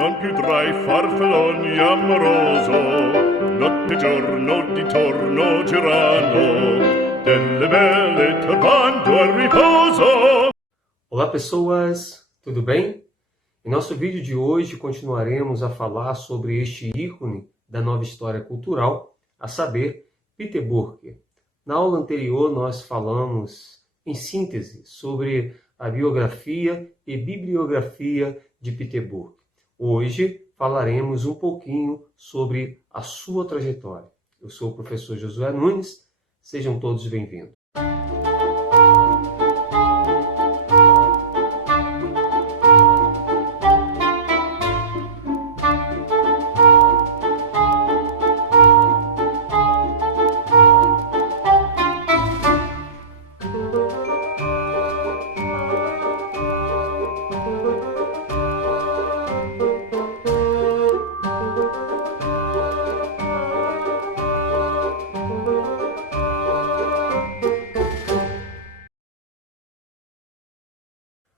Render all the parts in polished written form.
non più tra i farfalloni amoroso, notte e giorno di torno girando, delle belle turbando al riposo. Olá pessoas, tudo bem? Em nosso vídeo de hoje continuaremos a falar sobre este ícone da nova história cultural, a saber, Peter Burke. Na aula anterior nós falamos, em síntese, sobre a biografia e bibliografia de Peter Burke. Hoje falaremos um pouquinho sobre a sua trajetória. Eu sou o professor Josué Nunes, sejam todos bem-vindos.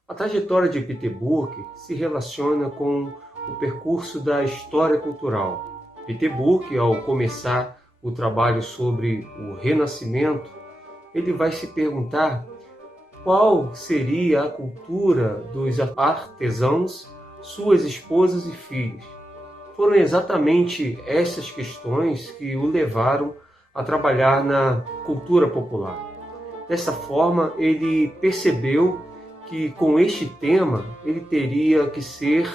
A trajetória de Peter Burke se relaciona com o percurso da história cultural. Peter Burke, ao começar o trabalho sobre o Renascimento, ele vai se perguntar qual seria a cultura dos artesãos, suas esposas e filhos. Foram exatamente essas questões que o levaram a trabalhar na cultura popular. Dessa forma, ele percebeu que com este tema ele teria que ser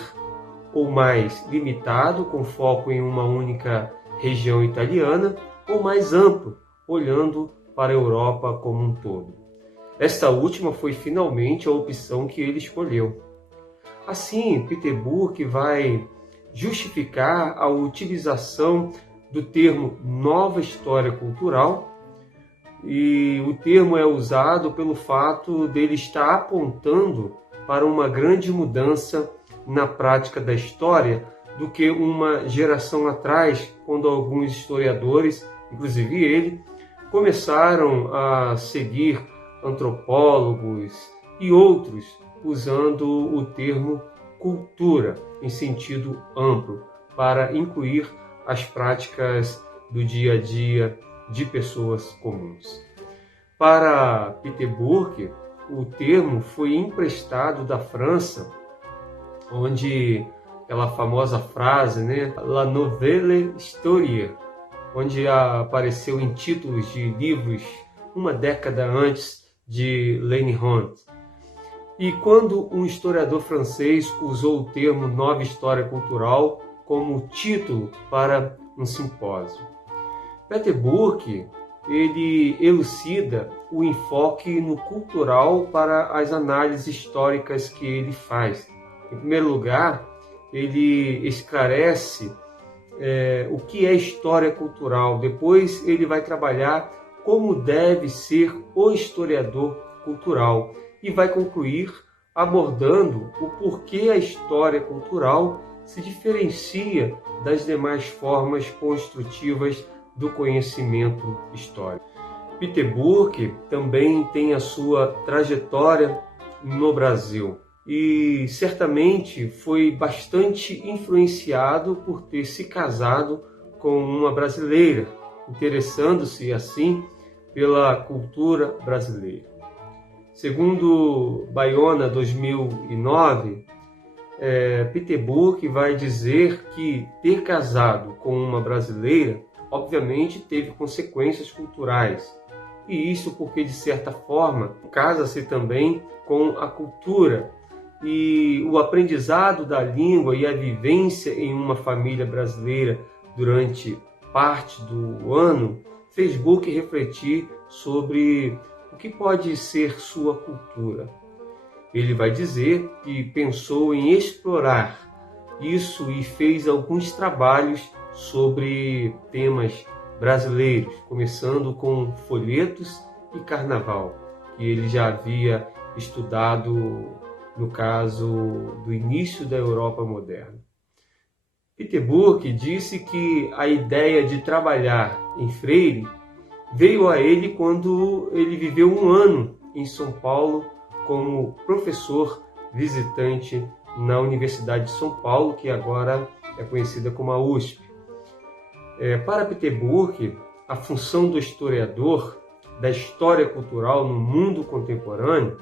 ou mais limitado, com foco em uma única região italiana, ou mais amplo, olhando para a Europa como um todo. Esta última foi finalmente a opção que ele escolheu. Assim, Peter Burke vai justificar a utilização do termo nova história cultural, e o termo é usado pelo fato dele estar apontando para uma grande mudança na prática da história do que uma geração atrás, quando alguns historiadores, inclusive ele, começaram a seguir antropólogos e outros usando o termo cultura em sentido amplo para incluir as práticas do dia a dia de pessoas comuns. Para Peter Burke, o termo foi emprestado da França, onde aquela famosa frase, La Nouvelle Histoire, onde apareceu em títulos de livros uma década antes de Lane Hunt. E quando um historiador francês usou o termo nova história cultural como título para um simpósio. Peter Burke, ele elucida o enfoque no cultural para as análises históricas que ele faz. Em primeiro lugar, ele esclarece o que é história cultural. Depois, ele vai trabalhar como deve ser o historiador cultural e vai concluir abordando o porquê a história cultural se diferencia das demais formas construtivas do conhecimento histórico. Peter Burke também tem a sua trajetória no Brasil e certamente foi bastante influenciado por ter se casado com uma brasileira, interessando-se assim pela cultura brasileira. Segundo Bayona 2009, Peter Burke vai dizer que ter casado com uma brasileira obviamente teve consequências culturais, e isso porque, de certa forma, casa-se também com a cultura, e o aprendizado da língua e a vivência em uma família brasileira durante parte do ano fez Burke refletir sobre o que pode ser sua cultura. Ele vai dizer que pensou em explorar isso e fez alguns trabalhos sobre temas brasileiros, começando com folhetos e carnaval, que ele já havia estudado no caso do início da Europa moderna. Peter Burke disse que a ideia de trabalhar em Freire veio a ele quando ele viveu um ano em São Paulo como professor visitante na Universidade de São Paulo, que agora é conhecida como a USP. Para Peter Burke, a função do historiador da história cultural no mundo contemporâneo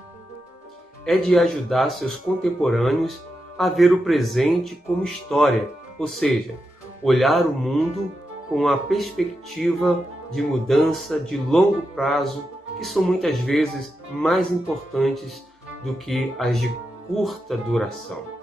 é de ajudar seus contemporâneos a ver o presente como história, ou seja, olhar o mundo com a perspectiva de mudança de longo prazo, que são muitas vezes mais importantes do que as de curta duração.